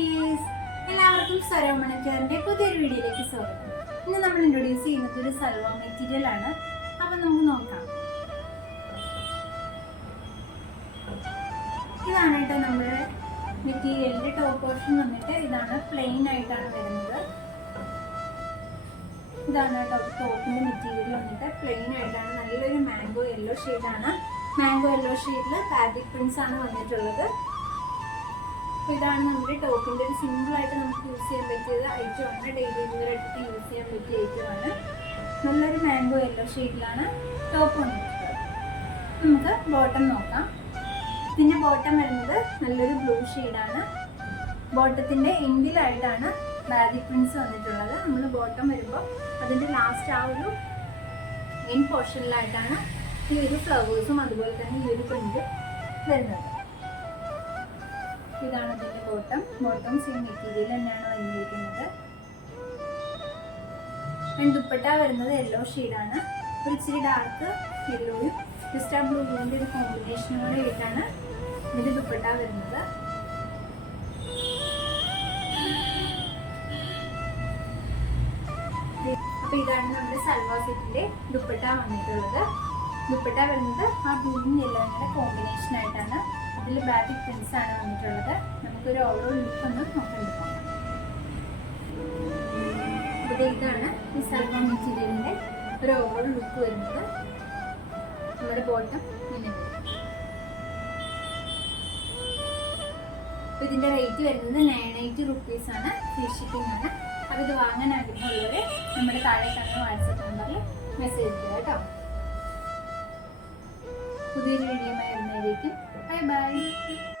Dears, എല്ലാവർക്കും സ്വരമണിക്കാരൻ്റെ പുതിയൊരു വീഡിയോയിലേക്ക് സ്വാഗതം. ഇന്ന് നമ്മൾ ഇൻട്രൊഡ്യൂസ് ചെയ്യുന്നത് ഒരു സൽവാർ മെറ്റീരിയൽ ആണ്. അപ്പം നമുക്ക് നോക്കാം. ഇതാണ് കേട്ടോ നമ്മുടെ മെറ്റീരിയലിൻ്റെ ടോപ്പ് പോർഷൻ വന്നിട്ട്. ഇതാണ് പ്ലെയിൻ ആയിട്ടാണ് വരുന്നത്. ഇതാണ് കേട്ടോ ടോപ്പിൻ്റെ മെറ്റീരിയൽ വന്നിട്ട് പ്ലെയിൻ ആയിട്ടാണ്. നല്ലൊരു മാംഗോ യെല്ലോ ഷെയ്ഡാണ്. മാംഗോ യെല്ലോ ഷെയ്ഡിൽ ഫാബ്രിക് പ്രിന്റ്സ് ആണ് വന്നിട്ടുള്ളത്. അപ്പോൾ ഇതാണ് നമ്മുടെ ടോപ്പിൻ്റെ ഒരു സിമ്പിളായിട്ട് നമുക്ക് യൂസ് ചെയ്യാൻ പറ്റിയത് ഐറ്റമാണ്. ഡെയിലി വെയറായിട്ട് യൂസ് ചെയ്യാൻ പറ്റിയ ഐറ്റമാണ്. നല്ലൊരു മാംഗോ യെല്ലോ ഷെയ്ഡിലാണ് ടോപ്പ് വന്നിട്ടുള്ളത്. നമുക്ക് ബോട്ടം നോക്കാം. ഇതിൻ്റെ ബോട്ടം വരുന്നത് നല്ലൊരു ബ്ലൂ ഷെയ്ഡാണ്. ബോട്ടത്തിൻ്റെ എൻഡിലായിട്ടാണ് ഫാബ്രിക് പ്രിന്റ്സ് വന്നിട്ടുള്ളത്. നമ്മൾ ബോട്ടം വരുമ്പോൾ അതിൻ്റെ ലാസ്റ്റ് ആ ഒരു എൻ പോർഷനിലായിട്ടാണ് ഈ ഒരു ഫ്ലവേഴ്സും അതുപോലെ തന്നെ ഈ ഒരു പ്രിന്റ് വരുന്നത്. ഇതാണ് അതിൻ്റെ ബോട്ടം സെയിം മെറ്റീരിയൽ തന്നെയാണ് വന്നിരിക്കുന്നത്. ദുപ്പട്ട വരുന്നത് യെല്ലോ ഷെയ്ഡാണ്. ഒരു ഇച്ചിരി ഡാർക്ക് യെല്ലോയും ജസ്റ്റ് ആ ബ്ലൂവിൻ്റെ ഒരു കോമ്പിനേഷനോടെ ആയിട്ടാണ് ഇതിൻ്റെ ദുപ്പട്ട വരുന്നത്. അപ്പോൾ ഇതാണ് നമ്മുടെ സൽവാർ സെറ്റിൻ്റെ ദുപ്പട്ട വന്നിട്ടുള്ളത്. ദുപ്പട്ട വരുന്നത് ആ ബ്ലൂവും യെല്ലോയുടെ കോമ്പിനേഷൻ ആയിട്ടാണ്. അതിൽ ഫാബ്രിക് പ്രിന്റ്സ് ആണ് വന്നിട്ടുള്ളത്. നമുക്കൊരു ഓവറോൾ ലുക്ക് ഒന്ന് നോക്കേണ്ടി പോകാം. അപ്പോൾ ഇതാണ് ഈ സൽവാർ മെറ്റീരിയലിൻ്റെ ഒരു ഓവറോൾ ലുക്ക് വരുന്നത്. നമ്മുടെ ബോട്ടം ഇങ്ങനെ വരും. അപ്പോൾ ഇതിൻ്റെ റേറ്റ് വരുന്നത് 980 റുപ്പീസാണ്. ഫ്രീ ഷിപ്പിംഗ് ആണ്. അപ്പോൾ ഇത് വാങ്ങാൻ ആഗ്രഹമുള്ളവർ നമ്മുടെ താഴെ കാണുന്ന വാട്സപ്പ് നമ്പറിൽ മെസ്സേജ് ചെയ്യുക കേട്ടോ. പുതിയൊരു വീഡിയോ വരുന്നതായിരിക്കും. Bye bye.